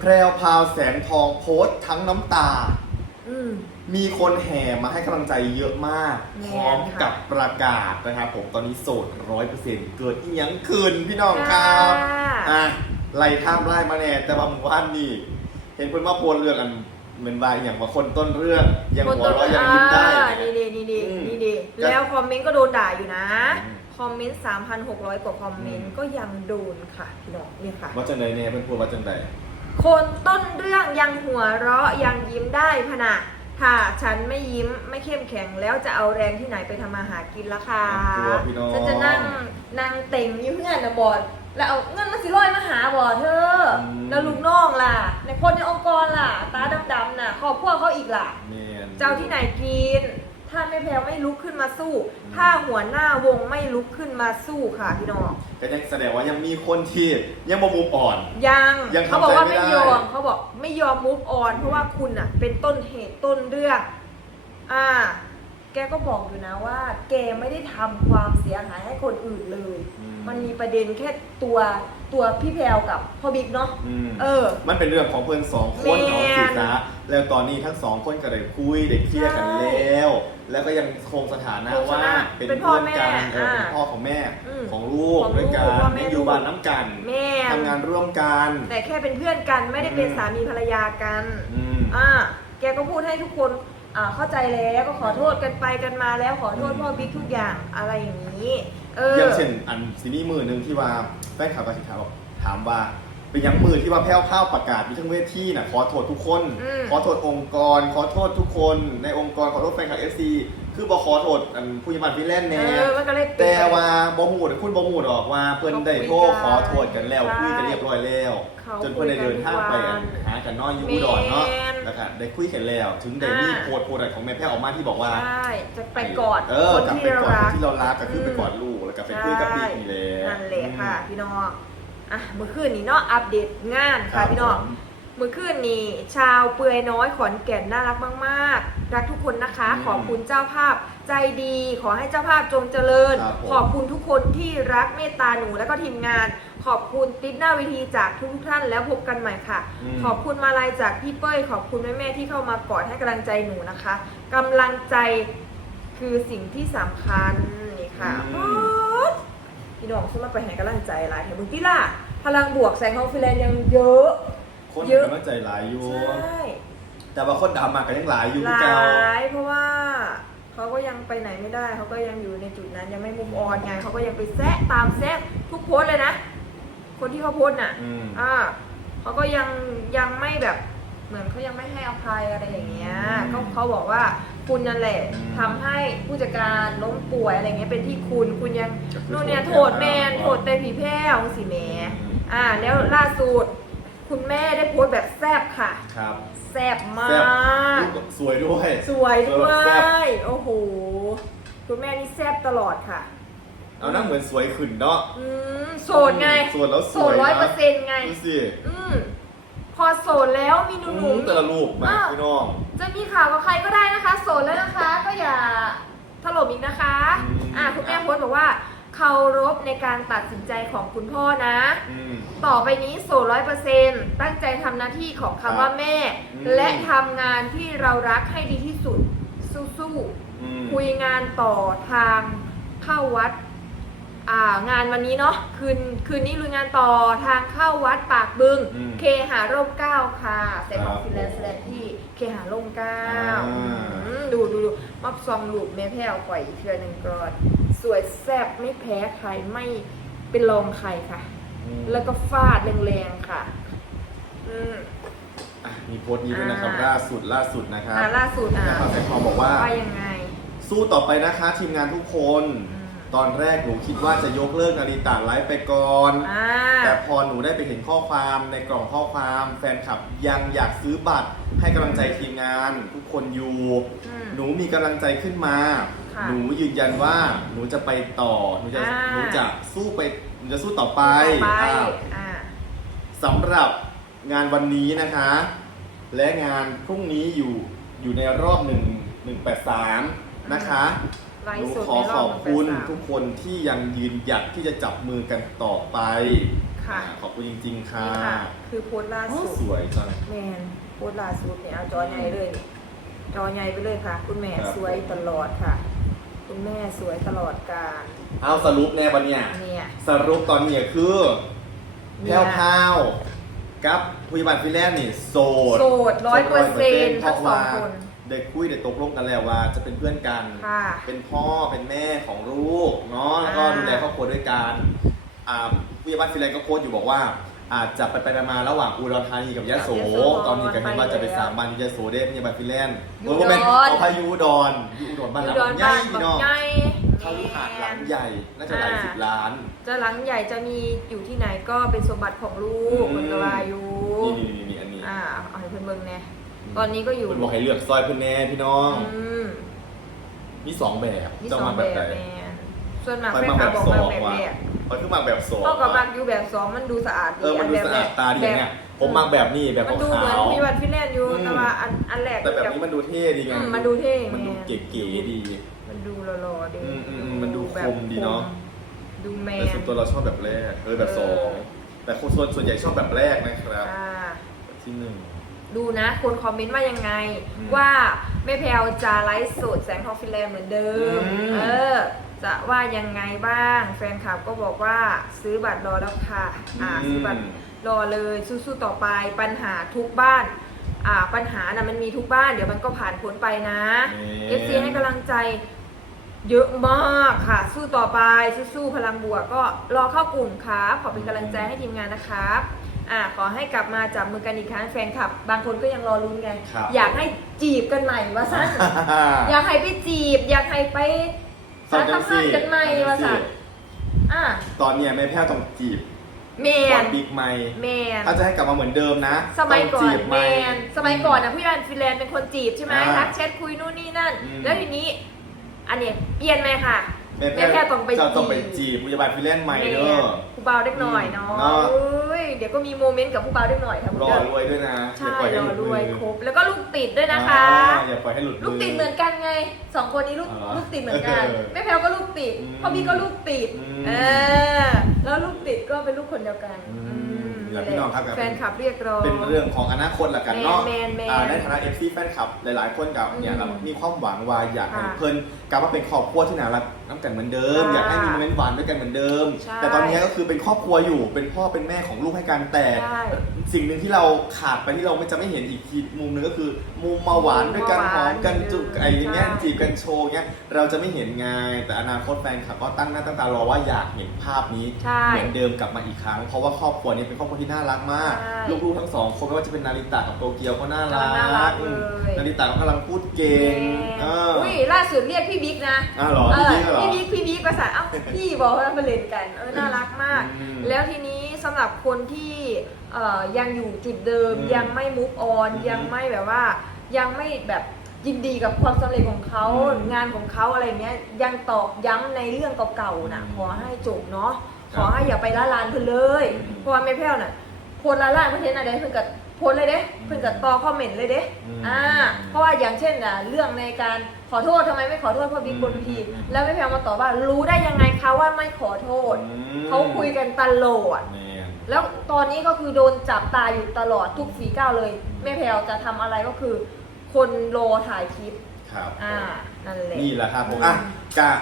แพรวพราวแสงทองโพสต์ทั้งน้ำตา อืม มีคนแห่มาให้กำลังใจเยอะมาก แน่พร้อมค่ะ กับประกาศนะครับผมตอนนี้โสดร้อยเปอร์เซ็นต์เกิดอีหยังคืนพี่น้องครับ ค่ะ อะไล่ท่ามไล่มาแน่แต่ว่าหมู่บ้านนี่ เห็นเพื่อนว่าโพสต์เรื่องอันเหมือนว่าอย่างว่าคนต้นเรื่องยังหัวเราะยังยิ้มได้อ่านี่ดีนี่ดีอืมนี่ดีก็แล้วคอมเมนต์ก็โดนด่าอยู่นะ อืมคอมเมนต์ 3,600 กว่าคอมเมนอืต์ม ก็ยังโดนค่ะพี่น้องเนี่ยค่ะ ว่าจังใดเนี่ยเพื่อนพูดว่าจังใด คนต้นเรื่องยังหัวเราะยังยิ้มได้พะนะถ้าฉันไม่ยิ้มไม่เข้มแข็งแล้วจะเอาแรงที่ไหนไปทำมาหากินละค่ะตัวพี่น้อง ฉันจะนั่งนั่งเต็งอยู่เพื่อนนะบอดแล้วเอาเงินมาสิร้อยมาหาบอดเธออม แล้วลูกน้องล่ะ ในคนในองค์กรล่ะ ตาดำๆน่ะครอบครัวเขาอีกล่ะเนียนเจ้าที่ไหนกิน ถ้าไม่แพ้วไม่ลุกขึ้นมาสู้ ถ้าหัวหน้าวงไม่ลุกขึ้นมาสู้ค่ะพี่น้อง ก็ยังแสดงว่ายังมีคนที่ยังบ่มูฟอ่อน ยังยังทำเขาบอกว่าใจไม่ไม่ได้ยอมเขาบอกไม่ยอมมุฟออนเพราะว่าคุณอะ เป็นต้นเหตุต้นเรื่องอ่า แกก็บอกอยู่นะว่า แกไม่ได้ทำความเสียหายให้คนอื่นเลย อืม มันมีประเด็นแค่ตัวตัวพี่แพรวกับพ่อบิ๊กเนาะอืมเออ มันเป็นเรื่องของเพื่อนสองคนแม่นของสิษาแล้วตอนนี้ทั้งสองคนก็ได้คุยได้เคลียร์กันใช่แล้ว แล้วก็ยังคงสถานะคงสว่าถานะเป็นเป็นพ่อเพื่อนกันแม่เออเป็นอ่าพ่อของแม่อืมของลูกของด้วยกันลูกพ่อแม่ยังอยู่บ้านน้ำกันแม่ทำงานร่วมกัน แต่แค่เป็นเพื่อนกันไม่ได้เป็นอืมสามีภรรยากันอืมอ่าแกก็พูดให้ทุกคนอ่าเข้าใจแล้วก็ขอโทษกันไปกันมาแล้วขอโทษอืมพ่อบิ๊กทุกอย่างอะไรอย่างนี้ เอออย่างเช่นอันซีนี่มือหนึ่งที่ว่าแฟนคลับกสิถามถามว่า เป็นยังมือที่ว่าแพ้วข้าวประกาศอยู่ทั้งเวทีน่ะขอโทษทุกคน อืม ขอโทษองค์กร ขอโทษทุกคน ในองค์กรขอโทษแฟนคลับเอฟซีคือบอกขอโทษอันผู้ยบันฟินแลนด์เอแน่อมันก็เลยเป็นแต่ว่าบ่ฮู้เด้อคุณบ่ฮู้ดอกว่าเพิ่นได้โทรขอโทษกันแล้วใช่คุยกันเรียบร้อยแล้ว เขาจนเพิ่นได้เดินทางไปคุยกันทุกวันหากันนอนอยู่อุดรเนาะแม่นแล้วก็ได้คุยกันแล้ว ถึงได้มีอ่า โพสต์โพสต์อะไรของแม่แพ้วออกมาที่บอกว่า ใช่จะไปกอดเออคนกลับที่ไปเรากอดรักที่เรารักก็คือมไปกอดลูกแล้วก็ไปคุยกับพี่นี่แหละนั่นแหละค่ะ พี่น้อง อะเมื่อคืนนี้เนาะอัปเดตงานครัค่ะบพี่น้องผมเมื่อคืนนี้ชาวเปือยน้อยขอนแก่นน่ารักมาก ๆ รักทุกคนนะคะอืมขอบคุณเจ้าภาพใจดี ขอให้เจ้าภาพจงเจริญ ครับผม ขอบคุณทุกคนที่รักเมตตาหนูและก็ทีมงาน ขอบคุณติ๊บหน้าเวทีจากทุกๆท่านแล้วพบกันใหม่ค่ะ อืม ขอบคุณมาลัยจากพี่เป้ย ขอบคุณแม่ๆที่เข้ามากอดให้กำลังใจหนูนะคะกำลังใจคือสิ่งที่สำคัญนี่ค่ะอืม พี่น้องขึ้นมาไปให้กำลังใจหลายแถวบึงที่ล่ะพลังบวกแสงทองฟิแลนซ์ยังเยอะ คนเยอะกำลังใจหลายอยู่ ใช่แต่ว่าคนดำมาก็ยังหลายอยู่หคือเก่าลายเพราะว่าเขาก็ยังไปไหนไม่ได้เขาก็ยังอยู่ในจุดนั้นยังไม่มุมออนไงเขาก็ยังไปแซะตามแซะทุกโพสต์เลยนะ คนที่เขาโพสต์น่ะ อืมอ่าเขาก็ยังยังไม่แบบเหมือนเขายังไม่ให้อภัยอะไรอย่างเงี้ยอืมก็เขาบอกว่า คุณนั่นแหละอืมทำให้ผู้จัดการล้มป่วยอะไรเงี้ยเป็นที่คุณคุณยังก็คือนู่นเนี่ยโทโทษษแม่แมนครับโทษแต่ผีแพ้วสิแหม่อืมอ่าแล้วล่าสุดคุณแม่ได้โพสต์แบบแซบค่ะ ครับแซบมาแซ่บกลูกสวยด้วย สวยด้วเออแซ่บยโอ้โห คุณแม่นี่แซบตลอดค่ะ เอานั่งเหมือนสวยขึ้นเนาะ อืมโสดไงโสดแล้วสโสวดยร้อยนะเปอร์เซ็นต์ไง ดูสิอืมพอโสดแล้วมีหนุ่อืมมแต่ละรูปมาอะ พี่น้อง จะมีข่าวกับใครก็ได้นะคะโสดแล้วนะคะก็อย่าถล่มอีกนะคะอืมอ่าคุณแม่โพสต์บอกว่าเคารพในการตัดสินใจของคุณพ่อนะ อืม ต่อไปนี้โสดร้อยเปอร์เซ็นต์ตั้งใจทำหน้าที่ของคำว่าแม่ อืม และทำงานที่เรารักให้ดีที่สุดสู้อืมๆคุยงานต่อทางเข้าวัดอ่า งานวันนี้เนาะคืนคืนนี้ลุยงานต่อทางเข้าวัดปากบึง อืมเคหาร่มเกล้าค่ะแต่ของครับฟินแลนด์แลนด์ที่เคหาร่มเกล้าอ่า อืมดูดูดูมับซองลูกแม่แพ้วปล่อยอีกเทือหนึ่งก่อนสวยแซ่บไม่แพ้ใครไม่เป็นรองใครค่ะ อืมแล้วก็ฟาดแรงๆค่ะ อืม อะมีโพสต์นี้ด้วยนะครับอ่า ล่าสุดล่าสุดนะครับอ่าล่าสุดอะนะครับแสงทองบอกว่า ว่ายังไง สู้ต่อไปนะคะ ทีมงานทุกคน อืม ตอนแรกหนูคิดว่าจะยกเลิกนาฬิตาไลฟ์ไปก่อน อ่า แต่พอหนูได้ไปเห็นข้อความในกล่องข้อความ แฟนคลับยังอยากซื้อบัตรให้กำลังใจทีมงาน ทุกคนอยู่ อืมหนูมีกำลังใจขึ้นมา ค่ะหนูยืนยันว่าหนูจะไปต่อ หนูจะอ่า หนูจะสู้ไปหนูจะสู้ต่อไปต่อไปอ้าว อ่า สำหรับงานวันนี้นะคะ และงานพรุ่งนี้อยู่อยู่ในรอบหนึ่งหนึ่งแปดสามนะคะ ไลหนูฟ์สดขอในรขออบบคุณหนึ่งแปดสาม ทุกคนที่ยังยืนหยัดที่จะจับมือกันต่อไปค่ะ อ่าขอบคุณจริง ๆ ค่ะนี่ค่ะ คือโพสต์ล่าโอ้สุด สวยจัง แมนโพสต์ล่าสุดเนี่ยเอาจอใหญ่เลยนี่จอใหญ่ไปเลยค่ะ คุณแม่ครับ สวยตลอดค่ะ คุณแม่สวยตลอดกาลเอาสรุปแน่วันเนี้ย เนี่ยสรุปตอนนี้คือแพเนี่ลยวพราวกับผู้ยาบาลฟินแลนด์นี่โสดโสด100%เพทั้ราะงสองว่าคน ได้คุยได้ตกลงกันแล้วว่า จะเป็นเพื่อนกัน ค่ะเป็นพ่อเป็นแม่ของลูกเนาะแล้วก็อ่า ดูแลครอบครัวด้วยกันอ่าผู้ยาบาลฟินแลนด์ก็โพสต์อยู่บอกว่า อาจจะไปไปมาๆระหว่างอุดรธานีกับยะโสตอนนี้ก็เห็นว่าจะไปสามบันยะโสเด้ผู้ยาบาลฟินแลนด์อยู่เออว่าเป็นอุดร เอาพายุอุดรอยู่อุดรบ้านหลังอุดรใหญ่บ้านพี่น้องใหญ่เขาลูกหาดหลังใหญ่น่าจะหลายสิบล้าน จะหลังใหญ่จะมีอยู่ที่ไหนก็เป็นสมบัติของลูกอืมคุณกวาอยูนี่นี่นี่อันนี้ อ่าเอาให้เพื่อนเบิ่งแน่ ตอนนี้ก็อยู่คุณบอกให้เลือกซอยเพื่อนแน่พี่น้อง อืมมีสองแบบมีจะสองมาแบแบบบไหนแม่นส่วนมากไปแฟนมาคแบลับบบอกสอมางแบบว่ะแรกไปขึ้นมาแบบสองพ่อกับมัว่ะกอยู่แบบสองมันดูสะอาดเออมันดูสะอาดตาดีเนี่ยผมมักแบบนี้แบบมันดูเหมือนขาวมีวันฟินแลนด์อยู่อืมแต่ว่าอันอันแรกๆแต่แบบนี้มันดูเท่ดีไงอืมมันดูเท่มันดูแมนเก๋ๆดี มันดูหล่อๆดีอืมอืมอืมมันดูแบบคมดีเนอะดูแมแต่นส่วนตัวเราชอบแบบแรกเออแบบสองแต่คนส่วนส่วนใหญ่ชอบแบบแรกนะครับอ่าแบบที่หนึ่ง ดูนะคนคอมเมนต์ว่ายังไง อืมว่าแม่แพลวจะไลฟ์สดแสงทองฟินแลนด์เหมือนเดิม อืม เออ จะว่ายังไงบ้าง แฟนคลับก็บอกว่าซื้อบัตรรอแล้วค่ะ อ่าซื้อบัตร รอเลยสู้ๆต่อไปปัญหาทุกบ้านอ่าปัญหานะมันมีทุกบ้าน เดี๋ยวมันก็ผ่านพ้นไปนะ เอฟซีให้กำลังใจเยอะมากค่ะ สู้ต่อไปสู้ๆพลังบวกก็รอเข้ากลุ่มครับ ขอเป็นกำลังใจให้ทีมงานนะครับ อ่าขอให้กลับมาจับมือกันอีกครั้งแฟนคลับ บางคนก็ยังรอลุ้นไง ครับอยากให้จีบกันใหม่ว่าสั้น อยากให้ไปจีบ อยากให้ไปสารสัมพันธ์กันใหม่ว่าสั้นอ่าตอนเนี้ยแม่แพ้วต้องจีบแมก่อนนบิ๊กไมค์แมน ถ้าจะให้กลับมาเหมือนเดิมนะสมัยก่อต้นงจีบแมไค์ นสมัยก่อนนะพี่รันฟินแลนด์เป็นคนจีบใช่ไหมอ่าทักแชทคุยนู่นนี่นั่น อืมแล้วทีนี้ อันเนี้ยเปลี่ยนไหมค่ะ แม่แม่แพ้วต้องไปจะต้องไปจีบจีบพยาบาลฟิแลนซ์ใหม่แม่เด้อผู้เบาเล็กหน่อยเนาะเนาะเอ้ยเดี๋ยวก็มีโมเมนต์กับผู้เบาเล็กหน่อยค่ะคุณรอเด้อรวยด้วยนะใช่อย่าปล่อยให้รหอลุดรมืวยอครบแล้วก็ลูกติดด้วยนะคะอ่าอย่าปล่อยให้หลุดมือลูกติดเหมือนกันไงสองคนนี้ลูกอ๋อลูกติดเหมือนกันเออแม่แพลวก็ลูกติดอืมพ่อพี่ก็ลูกติดอืมเออแล้วลูกติดก็เป็นลูกคนเดียวกันอืมอืมอย่าพี่น้องครับแฟนคลับเรียกร้องเป็นเรื่องของอนาคตละกันเนาะแมนแมนอ่าในฐานะเอฟซีแฟนคลับหลาย ๆ คนกับเนี่ยอืมเรามีความหวังว่าอยากให้ค่ะเพิ่นกลับมาเป็นครอบครัวที่น่ารัก น้ำกันเหมือนเดิมค่ะอยากให้มีโมเมนต์หวานด้วยกันเหมือนเดิม ใช่แต่ตอนนี้ก็คือเป็นครอบครัวอยู่เป็นพ่อเป็นแม่ของลูกให้กันแต่ ใช่สิ่งหนึ่งที่เราขาดไปที่เราไม่จะไม่เห็นอีกทีมุมหนึงก็คือมุมมาหวานด้วยกันมุมหมาอหวานมกันจุกไอ้อย่างเงี้ยใช่ จีบกันโชว์เงี้ยเราจะไม่เห็นไงแต่อนาคตแฟนคลับก็ตั้งหน้าตั้งตารอว่าอยากเห็นภาพนี้ ใช่ เหมือนเดิมกลับมาอีกครั้ง เพราะว่าครอบครัวนี้เป็นครอบครัวที่น่ารักมาก ใช่ลูกๆทั้งสองคนไม่ว่าจะเป็นนาริตะกับโตเกียวก็น่ารัน่ารักกเลยอืมนาริตะก็กำลังพูดเก่งเอออุ้ยล่าสุดเรียกพี่บิ๊กนะ อ้าวเหรอเออพี่บิ๊กเหรอพี่บิ๊กพี่บิ๊กภาษาเอ้าพี่บอกว่ามาเล่นกันเออน่ารักมาก อืมแล้วทีนี้สำหรับคนที่เอ่อยังอยู่จุดเดิมอืมยังไม่มุกออนอืมยังไม่แบบว่ายังไม่แบบยินดีกับความสำเร็จของเขาอืมงานของเขาอะไรเงี้ยยังตอกย้ำในเรื่องเก่าๆนะอืมขอให้จบเนาะครับขอให้อย่าไปละลานเพิ่นเลยอืม เพราะว่าแม่แพ้วน่ะโพสต์ละลานเพิ่นเห็นอะไรเพิ่นก็ โพสต์เลยเด้เพิ่นก็ต่อคอมเมนต์เลยเด้อืมอ่าเพราะว่าอย่างเช่นอะเรื่องในการขอโทษทำไมไม่ขอโทษพ่อบิ๊กบนพีอืมแล้วแม่แพรวมาตอบว่ารู้ได้ยังไงคะว่าไม่ขอโทษอืมเขาคุยกันตลอดแมนแล้วตอนนี้ก็คือโดนจับตาอยู่ตลอดทุกฝีก้าวเลยแม่แพรวจะทำอะไรก็คือ คนรอถ่ายคลิปครับอ่านั่นแหละนี่แหละครับผมอะกะ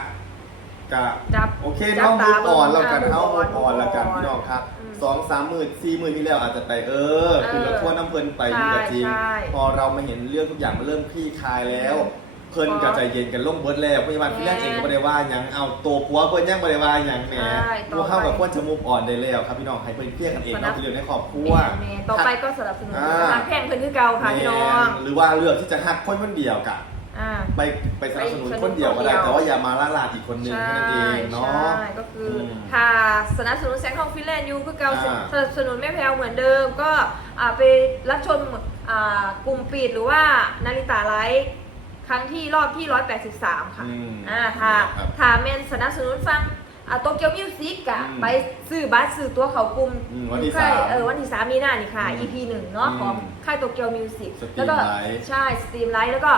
กะจับโอเคจับน้องตามูฟออนแล้วกันอ่าเอามูฟออน move on แล้วกันพี่น้องครับอืม สองสามหมื่นสี่หมื่นที่แล้วอาจจะไปเออเออคือเราทั่วน้ำเพลินไปนี่ก็จริงใช่ พอเรามาเห็นเรื่องทุกอย่างมันเริ่มคลี่คลายแล้ว เพิ่นอ๋อกับใจเย็นกันล่มเบิดแล้วพยาบาลที่แรกเองก็ไม่ได้ว่าหยังเอาตัวผัวเพิ่นยังไม่ได้ว่าหยังแหมใช่ต่อไปตัวเข้ากับควรจะมูฟออนได้แล้วครับพี่น้องให้เพิ่นเคลียร์กันเองสนัเนาะบเป็นเรื่องในครอบครัว แม่ต่อไปก็สนับสนุนอ่าทางแพงเพิ่นคือเก่าค่ะพี่น้องหรือว่าเลือกที่จะหักคนคนเดียวกับ อ่า ไปไปสนับสนุนไปสนับสนุนคนเดียวก็ได้คนเดียวแต่ว่าอย่ามาล่าลาดอีกคนนึงใช่แค่นั้นเองเนาะ ใช่ก็คืออมถ้าสนับสนุนแสงทองฟินแลนด์อยู่คือเก่าอ่าสนับสนุนแม่แพรวเหมือนเดิม ก็อ่าไปรับชมอ่ากลุ่มปิดหรือว่านาริตาไลฟ์ครั้งที่รอบที่ 183 ค่ะอืมอ่าถ้าครับ ถ้าเมนสนับสนุนฟัง อ่าโตเกียวมิวสิกกะอืมไปซื้อบัตรซื้อตัวเขากลุ่มอืมวันที่ค่ายสามเออวันที่สามมีหน้านี่ค่ะ อืม EP หนึ่งเนาะอืมของค่ายโตเกียวมิวสิกสตรีมแล้วก็ไลฟ์ ใช่สตรีมไลฟ์แล้วก็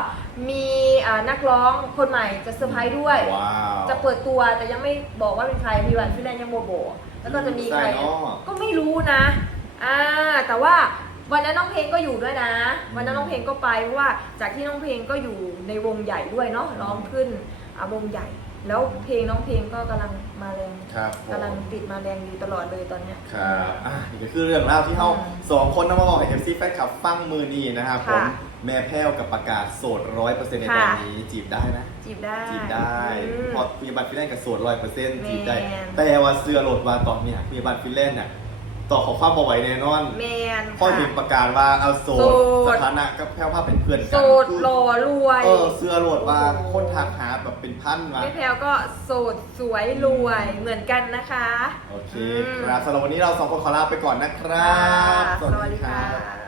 มีอ่านักร้องคนใหม่จะเซอร์ไพรส์ด้วย ว้าว จะเปิดตัวแต่ยังไม่บอกว่าเป็นใครพี่วันฟิแลนด์ยังโมโบแล้วก็จะมีใคร ใช่เนาะก็ไม่รู้นะอ่าแต่ว่าวันนั้นน้องเพลงก็อยู่ด้วยนะ วันนั้นน้องเพลงก็ไปเพราะว่าจากที่น้องเพลงก็อยู่ในวงใหญ่ด้วยเนาะร้องขึ้นอ่าวงใหญ่ แล้วเพลงน้องเพลงก็กำลังมาแรงครับผม กำลังติดมาแรงอยู่ตลอดเลยตอนเนี้ย ครับอะนี่ก็คือเรื่องเล่าวที่เขาอืมสองคนนำมาบอกให้เอฟซีแฟนคลับฟังมือนี้นะครับผค่ะมแม่แพ้วกับประกาศโสดร้อยเปอร์เซ็นต์ในตอนค่ะ นี้จีบได้นะ จีบได้จีบได้อืมเพอพยาบาลฟินแลนด์กับโสดร้อยเปอร์เซ็นต์แมนจีบได้แต่ว่าเสื้อโหลดมาตอนเนี้ยพยาบาลฟินแลนด์เนี่ย ต่อขอความบ่ไหวแน่นอนแมนพ่อค่ะถึงประกาศว่าเอาโสโสดดสถานะกับแพ้วภาพเป็นเพื่อนโสกันดคือหล่อรวยเออเสื้อโหลดมาคนทักหาแบบเป็นพันมาแม่แพลวก็โสดสวยรวยเหมือนกันนะคะ โอเคอืมครับสำหรับวันนี้เราสองคนขอลาไปก่อนนะครับค่ะสวัสดีค่ะ